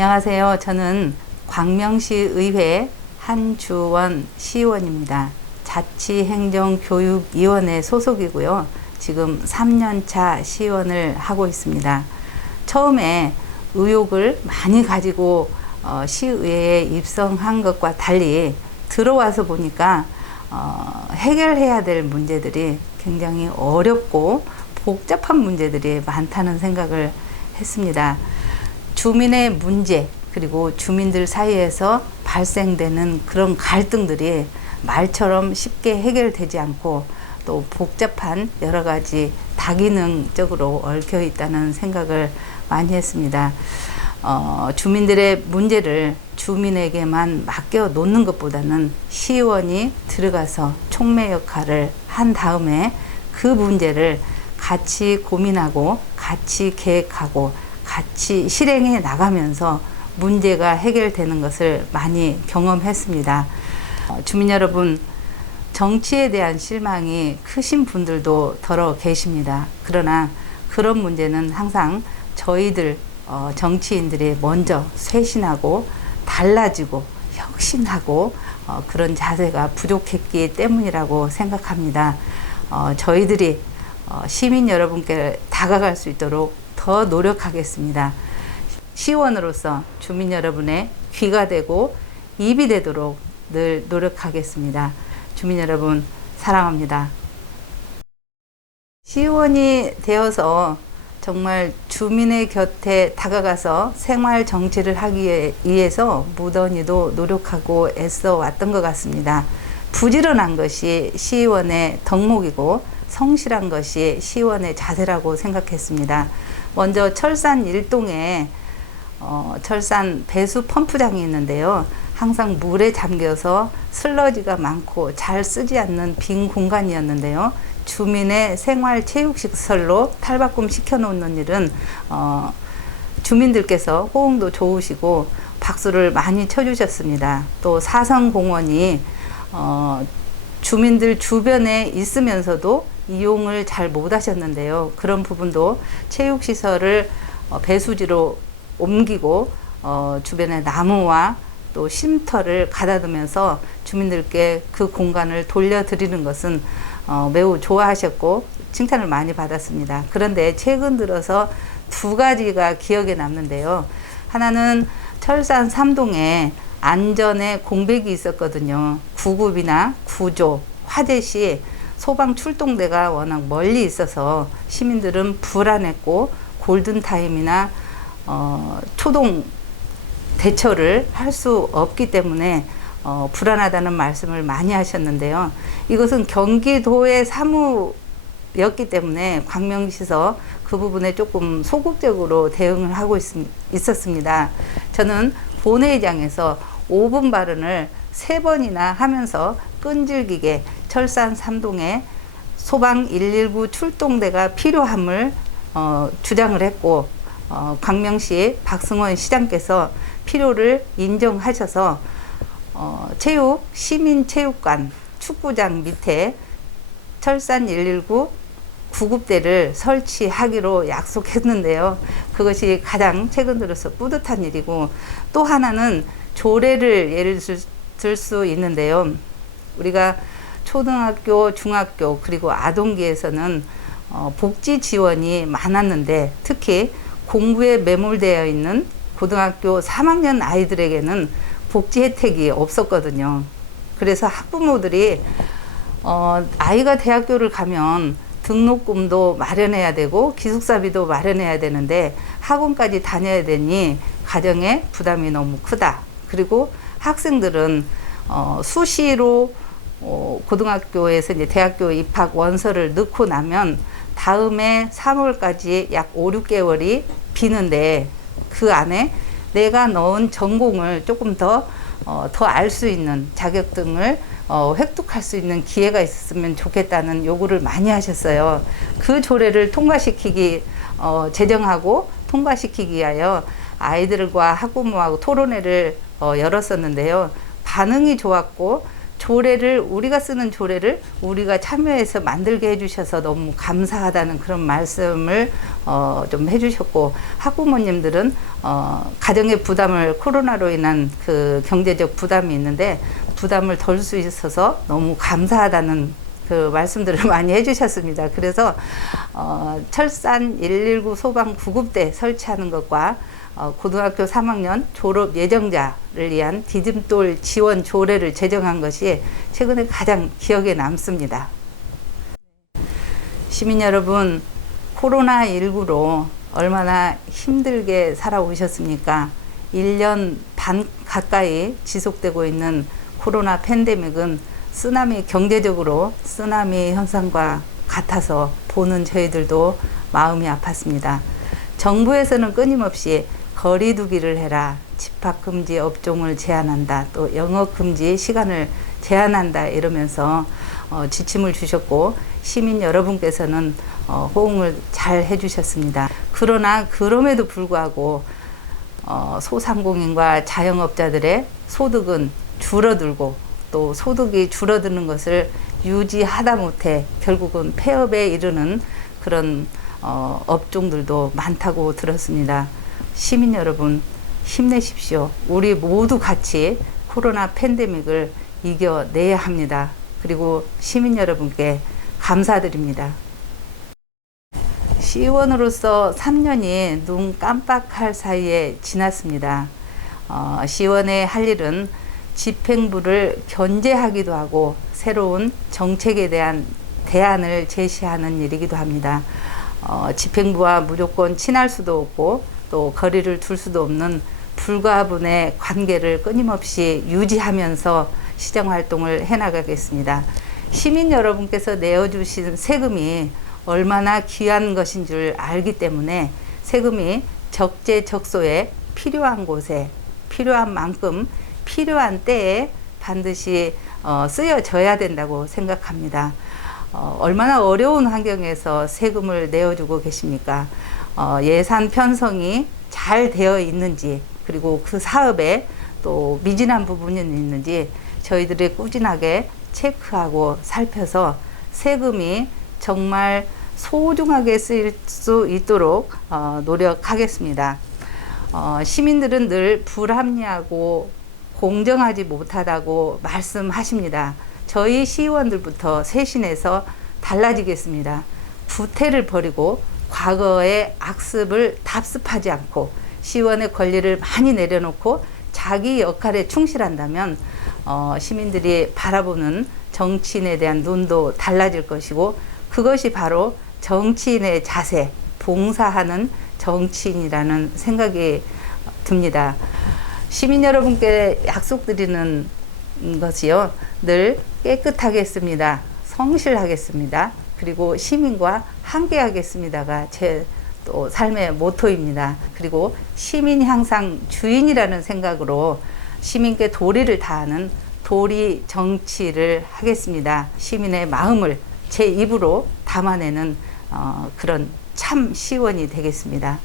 안녕하세요. 저는 광명시의회 한주원 시의원입니다. 자치행정교육위원회 소속이고요. 지금 3년차 시의원을 하고 있습니다. 처음에 의욕을 많이 가지고 시의회에 입성한 것과 달리 들어와서 보니까 해결해야 될 문제들이 굉장히 어렵고 복잡한 문제들이 많다는 생각을 했습니다. 주민의 문제 그리고 주민들 사이에서 발생되는 그런 갈등들이 말처럼 쉽게 해결되지 않고 또 복잡한 여러 가지 다기능적으로 얽혀 있다는 생각을 많이 했습니다. 주민들의 문제를 주민에게만 맡겨 놓는 것보다는 시의원이 들어가서 촉매 역할을 한 다음에 그 문제를 같이 고민하고 같이 계획하고 같이 실행해 나가면서 문제가 해결되는 것을 많이 경험했습니다. 주민 여러분, 정치에 대한 실망이 크신 분들도 더러 계십니다. 그러나 그런 문제는 항상 저희들 정치인들이 먼저 쇄신하고 달라지고 혁신하고 그런 자세가 부족했기 때문이라고 생각합니다. 저희들이 시민 여러분께 다가갈 수 있도록 더 노력하겠습니다. 시의원으로서 주민 여러분의 귀가 되고 입이 되도록 늘 노력하겠습니다. 주민 여러분 사랑합니다. 시의원이 되어서 정말 주민의 곁에 다가가서 생활 정치를 하기 위해서 무던히도 노력하고 애써 왔던 것 같습니다. 부지런한 것이 시의원의 덕목이고 성실한 것이 시의원의 자세라고 생각했습니다. 먼저 철산 1동에 철산 배수 펌프장이 있는데요. 항상 물에 잠겨서 슬러지가 많고 잘 쓰지 않는 빈 공간이었는데요. 주민의 생활 체육시설로 탈바꿈 시켜놓는 일은 주민들께서 호응도 좋으시고 박수를 많이 쳐주셨습니다. 또 사성공원이 주민들 주변에 있으면서도 이용을 잘 못하셨는데요. 그런 부분도 체육시설을 배수지로 옮기고 주변에 나무와 또 쉼터를 가다두면서 주민들께 그 공간을 돌려드리는 것은 매우 좋아하셨고 칭찬을 많이 받았습니다. 그런데 최근 들어서 두 가지가 기억에 남는데요. 하나는 철산 3동에 안전에 공백이 있었거든요. 구급이나 구조, 화재 시 소방 출동대가 워낙 멀리 있어서 시민들은 불안했고 골든타임이나 초동 대처를 할 수 없기 때문에 불안하다는 말씀을 많이 하셨는데요. 이것은 경기도의 사무였기 때문에 광명시에서 그 부분에 조금 소극적으로 대응을 하고 있었습니다. 저는 본회의장에서 5분 발언을 3번이나 하면서 끈질기게 철산 3동에 소방 119 출동대가 필요함을 주장을 했고 광명시 박승원 시장께서 필요를 인정하셔서 시민체육관 축구장 밑에 철산 119 구급대를 설치하기로 약속했는데요. 그것이 가장 최근 들어서 뿌듯한 일이고, 또 하나는 조례를 예를 들 수 있는데요. 우리가 초등학교, 중학교 그리고 아동기에서는 복지 지원이 많았는데 특히 공부에 매몰되어 있는 고등학교 3학년 아이들에게는 복지 혜택이 없었거든요. 그래서 학부모들이 아이가 대학교를 가면 등록금도 마련해야 되고 기숙사비도 마련해야 되는데 학원까지 다녀야 되니 가정의 부담이 너무 크다. 그리고 학생들은 수시로 고등학교에서 이제 대학교 입학 원서를 넣고 나면 다음해 3월까지 약 5, 6개월이 비는데 그 안에 내가 넣은 전공을 조금 더 알 수 있는 자격 등을 획득할 수 있는 기회가 있었으면 좋겠다는 요구를 많이 하셨어요. 그 조례를 제정하고 통과시키기 위하여 아이들과 학부모하고 토론회를 열었었는데요. 반응이 좋았고 조례를 우리가 쓰는 조례를 우리가 참여해서 만들게 해주셔서 너무 감사하다는 그런 말씀을 좀 해주셨고, 학부모님들은 가정의 부담을 코로나로 인한 그 경제적 부담이 있는데 부담을 덜 수 있어서 너무 감사하다는 그 말씀들을 많이 해주셨습니다. 그래서 철산 119 소방 구급대 설치하는 것과 고등학교 3학년 졸업 예정자를 위한 디딤돌 지원 조례를 제정한 것이 최근에 가장 기억에 남습니다. 시민 여러분, 코로나19로 얼마나 힘들게 살아오셨습니까? 1년 반 가까이 지속되고 있는 코로나 팬데믹은 쓰나미, 경제적으로 쓰나미 현상과 같아서 보는 저희들도 마음이 아팠습니다. 정부에서는 끊임없이 거리두기를 해라, 집합금지 업종을 제한한다, 또 영업금지 시간을 제한한다 이러면서 지침을 주셨고, 시민 여러분께서는 호응을 잘 해주셨습니다. 그러나 그럼에도 불구하고 소상공인과 자영업자들의 소득은 줄어들고, 또 소득이 줄어드는 것을 유지하다 못해 결국은 폐업에 이르는 그런 업종들도 많다고 들었습니다. 시민 여러분, 힘내십시오. 우리 모두 같이 코로나 팬데믹을 이겨내야 합니다. 그리고 시민 여러분께 감사드립니다. 시의원으로서 3년이 눈 깜빡할 사이에 지났습니다. 시의원의 할 일은 집행부를 견제하기도 하고 새로운 정책에 대한 대안을 제시하는 일이기도 합니다. 집행부와 무조건 친할 수도 없고 또 거리를 둘 수도 없는 불가분의 관계를 끊임없이 유지하면서 시정활동을 해나가겠습니다. 시민 여러분께서 내어주신 세금이 얼마나 귀한 것인 줄 알기 때문에 세금이 적재적소에 필요한 곳에 필요한 만큼 필요한 때에 반드시 쓰여져야 된다고 생각합니다. 얼마나 어려운 환경에서 세금을 내어주고 계십니까? 예산 편성이 잘 되어 있는지, 그리고 그 사업에 또 미진한 부분이 있는지 저희들이 꾸준하게 체크하고 살펴서 세금이 정말 소중하게 쓰일 수 있도록 노력하겠습니다. 시민들은 늘 불합리하고 공정하지 못하다고 말씀하십니다. 저희 시의원들부터 쇄신해서 달라지겠습니다. 구태를 버리고 과거의 악습을 답습하지 않고 시의원의 권리를 많이 내려놓고 자기 역할에 충실한다면 시민들이 바라보는 정치인에 대한 눈도 달라질 것이고, 그것이 바로 정치인의 자세, 봉사하는 정치인이라는 생각이 듭니다. 시민 여러분께 약속드리는 것이요, 늘 깨끗하겠습니다, 성실하겠습니다, 그리고 시민과 함께 하겠습니다가 제 또 삶의 모토입니다. 그리고 시민이 항상 주인이라는 생각으로 시민께 도리를 다하는 도리 정치를 하겠습니다. 시민의 마음을 제 입으로 담아내는 그런 참 시의원이 되겠습니다.